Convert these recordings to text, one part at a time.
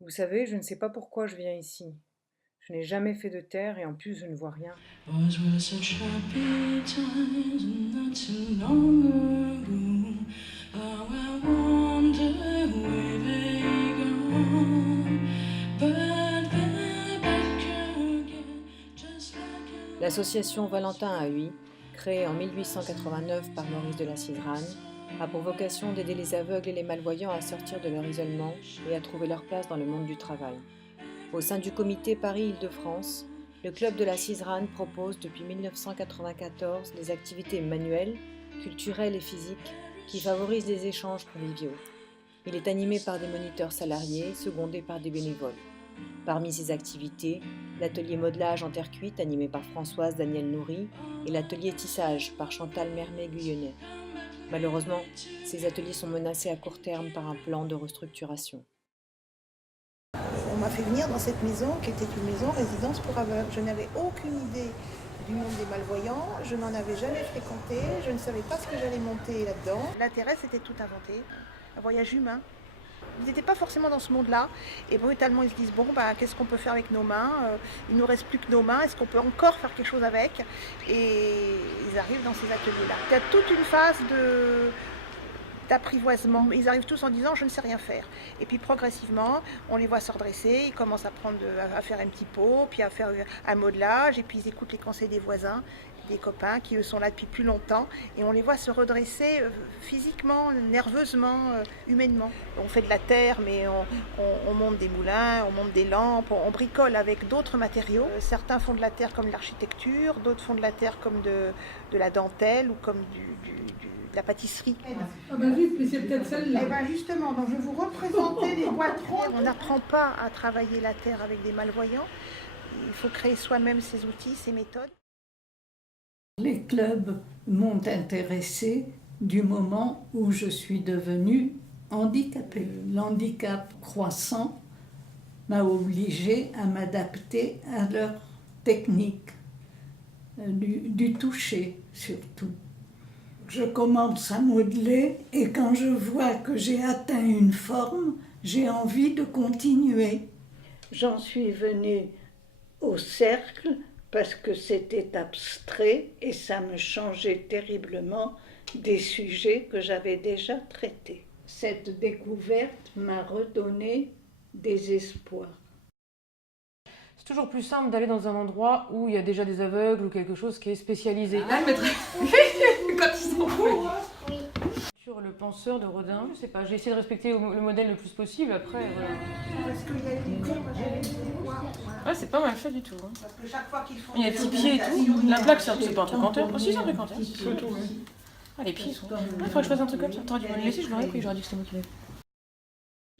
Vous savez, je ne sais pas pourquoi je viens ici. Je n'ai jamais fait de terre et en plus je ne vois rien. Those were such happy times not too long ago. How I wonder where they gone. But they're back again, just like L'association Valentin à Huy, créée en 1889 par Maurice de la Ciserane, a pour vocation d'aider les aveugles et les malvoyants à sortir de leur isolement et à trouver leur place dans le monde du travail. Au sein du comité Paris-Île-de-France, le club de la Ciserane propose depuis 1994 des activités manuelles, culturelles et physiques qui favorisent les échanges conviviaux. Il est animé par des moniteurs salariés, secondés par des bénévoles. Parmi ces activités, l'atelier modelage en terre cuite animé par Françoise Daniel Nourry et l'atelier tissage par Chantal Mermet-Guyonnet. Malheureusement, ces ateliers sont menacés à court terme par un plan de restructuration. On m'a fait venir dans cette maison qui était une maison résidence pour aveugles. Je n'avais aucune idée du monde des malvoyants, je n'en avais jamais fréquenté, je ne savais pas ce que j'allais monter là-dedans. L'intérêt, c'était tout inventé, un voyage humain. Ils n'étaient pas forcément dans ce monde-là et brutalement ils se disent bon bah qu'est-ce qu'on peut faire avec nos mains, il ne nous reste plus que nos mains, est-ce qu'on peut encore faire quelque chose avec, et ils arrivent dans ces ateliers-là. Il y a toute une phase d'apprivoisement. Ils arrivent tous en disant je ne sais rien faire. Et puis progressivement, on les voit se redresser, ils commencent à faire un petit pot, puis à faire un modelage, et puis ils écoutent les conseils des voisins, des copains qui eux sont là depuis plus longtemps, et on les voit se redresser physiquement, nerveusement, humainement. On fait de la terre, mais on monte des moulins, on monte des lampes, on bricole avec d'autres matériaux. Certains font de la terre comme de l'architecture, d'autres font de la terre comme de la dentelle ou comme de la pâtisserie. Ah ben oui, mais c'est peut-être celle-là. Et bien justement, donc je vais vous représenter les boîterons. On n'apprend pas à travailler la terre avec des malvoyants. Il faut créer soi-même ses outils, ses méthodes. Les clubs m'ont intéressée du moment où je suis devenue handicapée. L'handicap croissant m'a obligée à m'adapter à leur technique, du toucher surtout. Je commence à modeler et quand je vois que j'ai atteint une forme, j'ai envie de continuer. J'en suis venue au cercle parce que c'était abstrait et ça me changeait terriblement des sujets que j'avais déjà traités. Cette découverte m'a redonné des espoirs. C'est toujours plus simple d'aller dans un endroit où il y a déjà des aveugles ou quelque chose qui est spécialisé. Là, le maître, quand ils sont cours. Sur le penseur de Rodin, je sais pas, j'ai essayé de respecter le modèle le plus possible, après voilà. Parce qu'il y a des cours, j'avais des devoirs. Ouais, c'est pas mal fait du tout. Hein. Parce que chaque fois qu'ils font Il y a des petits pieds et tout. La plaque, c'est pas un truc en terre. Ah si, c'est un truc en terre. C'est tout. Ah, les pieds, ils sont. Ah, il faudrait que je fasse un truc comme ça. T'aurais dû me le laisser, je l'aurais pris, j'aurais dit que c'était moi qui l'avais.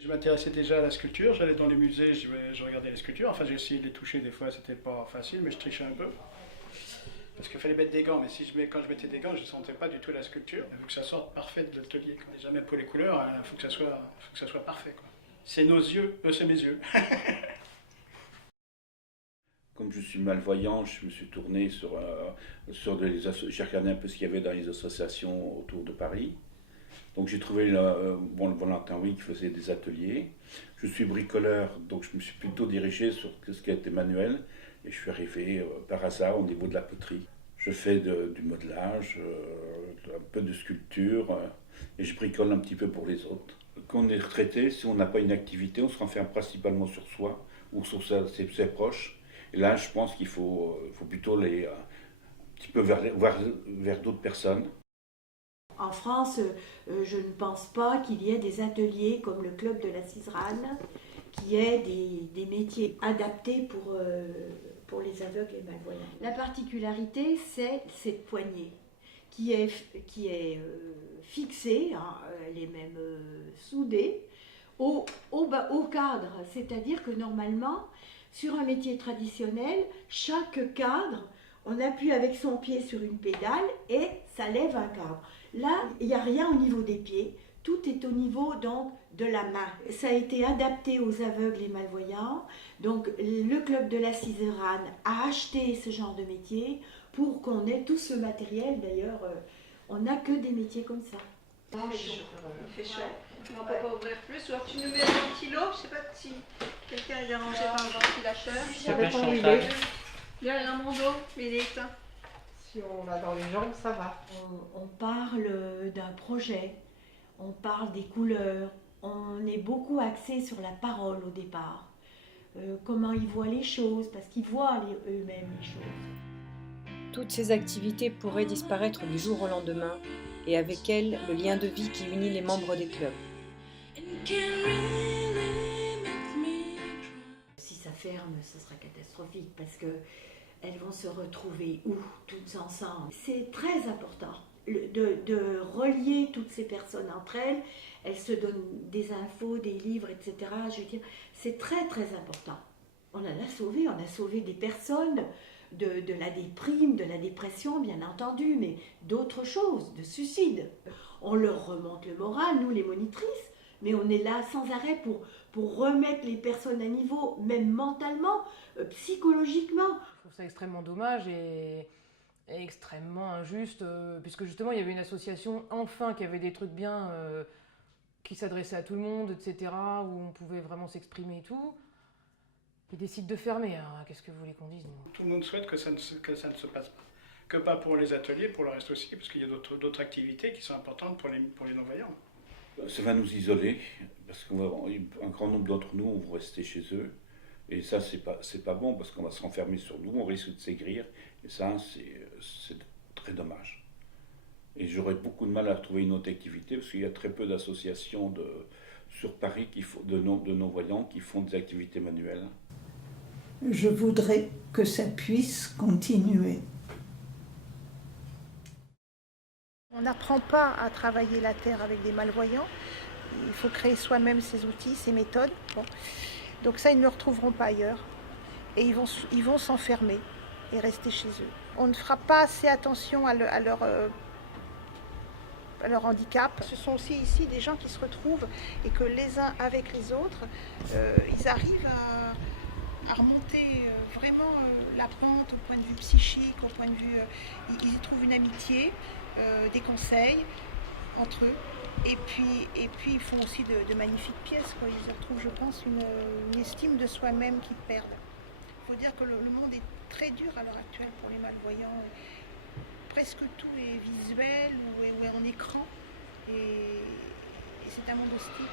Je m'intéressais déjà à la sculpture, j'allais dans les musées, je regardais les sculptures, enfin j'ai essayé de les toucher, des fois c'était pas facile, mais je trichais un peu. Parce qu'il fallait mettre des gants, mais quand je mettais des gants, je ne sentais pas du tout la sculpture. Il faut que ça sorte parfait de l'atelier. Déjà même pour les couleurs, il faut que ça soit parfait. Quoi. C'est nos yeux, c'est mes yeux. Comme je suis malvoyant, je me suis tourné j'ai regardé un peu ce qu'il y avait dans les associations autour de Paris. Donc j'ai trouvé le Valentin Huy qui faisait des ateliers. Je suis bricoleur, donc je me suis plutôt dirigé sur ce qui était manuel. Et je suis arrivé par hasard au niveau de la poterie. Je fais du modelage, un peu de sculpture, et je bricole un petit peu pour les autres. Quand on est retraité, si on n'a pas une activité, on se renferme principalement sur soi ou sur ses proches. Et là, je pense qu'il faut plutôt aller un petit peu vers d'autres personnes. En France, je ne pense pas qu'il y ait des ateliers comme le club de la Ciserane, qui ait des métiers adaptés pour les aveugles et malvoyants. La particularité, c'est cette poignée qui est fixée, hein, elle est même soudée, au cadre. C'est-à-dire que normalement, sur un métier traditionnel, chaque cadre, on appuie avec son pied sur une pédale et ça lève un cadre. Là, il n'y a rien au niveau des pieds, tout est au niveau donc de la main. Ça a été adapté aux aveugles et malvoyants, donc le club de la Ciserane a acheté ce genre de métier pour qu'on ait tout ce matériel. D'ailleurs, on n'a que des métiers comme ça. Il fait chaud. On ne peut pas ouvrir plus, ou alors tu nous mets un ventilo, je sais pas si... est dérangé par le ventilateur. Ça dépend où il est. Derrière mon dos, mais il est éteint. Si on va dans les jambes, ça va. On parle d'un projet, on parle des couleurs, on est beaucoup axé sur la parole au départ. Comment ils voient les choses, parce qu'ils voient eux-mêmes les choses. Toutes ces activités pourraient disparaître du jour au lendemain, et avec elles, le lien de vie qui unit les membres des clubs. Si ça ferme, ce sera catastrophique, parce que elles vont se retrouver où, toutes ensemble. C'est très important de relier toutes ces personnes entre elles. Elles se donnent des infos, des livres, etc. Je veux dire, c'est très très important. On a sauvé des personnes de la déprime, de la dépression, bien entendu, mais d'autres choses, de suicide. On leur remonte le moral, nous les monitrices, mais on est là sans arrêt pour remettre les personnes à niveau, même mentalement, psychologiquement. Je trouve ça extrêmement dommage et extrêmement injuste, puisque justement il y avait une association enfin qui avait des trucs bien, qui s'adressaient à tout le monde, etc., où on pouvait vraiment s'exprimer et tout. Ils décident de fermer, alors qu'est-ce que vous voulez qu'on dise, nous ? Tout le monde souhaite que ça ne se passe pas. Que pas pour les ateliers, pour le reste aussi, parce qu'il y a d'autres activités qui sont importantes pour les non-voyants. Ça va nous isoler, parce qu'un grand nombre d'entre nous vont rester chez eux. Et ça, c'est pas bon, parce qu'on va se renfermer sur nous, on risque de s'aigrir. Et ça, c'est très dommage. Et j'aurais beaucoup de mal à trouver une autre activité, parce qu'il y a très peu d'associations sur Paris de non-voyants qui font des activités manuelles. Je voudrais que ça puisse continuer. On n'apprend pas à travailler la terre avec des malvoyants. Il faut créer soi-même ses outils, ses méthodes. Bon. Donc ça, ils ne le retrouveront pas ailleurs. Et ils vont s'enfermer et rester chez eux. On ne fera pas assez attention à leur handicap. Ce sont aussi ici des gens qui se retrouvent et que les uns avec les autres, ils arrivent à remonter vraiment la pente au point de vue psychique, au point de vue... ils y trouvent une amitié, des conseils entre eux. Et puis ils font aussi de magnifiques pièces, quoi. Ils y retrouvent, je pense, une estime de soi-même qu'ils perdent. Il faut dire que le monde est très dur à l'heure actuelle pour les malvoyants. Presque tout est visuel ou est en écran. Et c'est un monde hostile.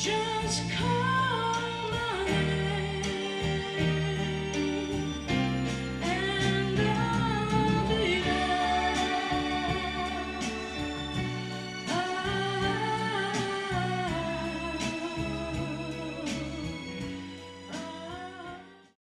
Just come.